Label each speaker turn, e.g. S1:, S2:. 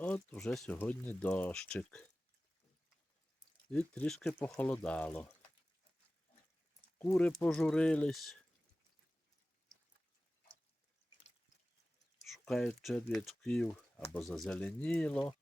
S1: От уже сьогодні дощик. І трішки похолодало. Кури пожурились. Шукають черв'ячків або зазеленіло.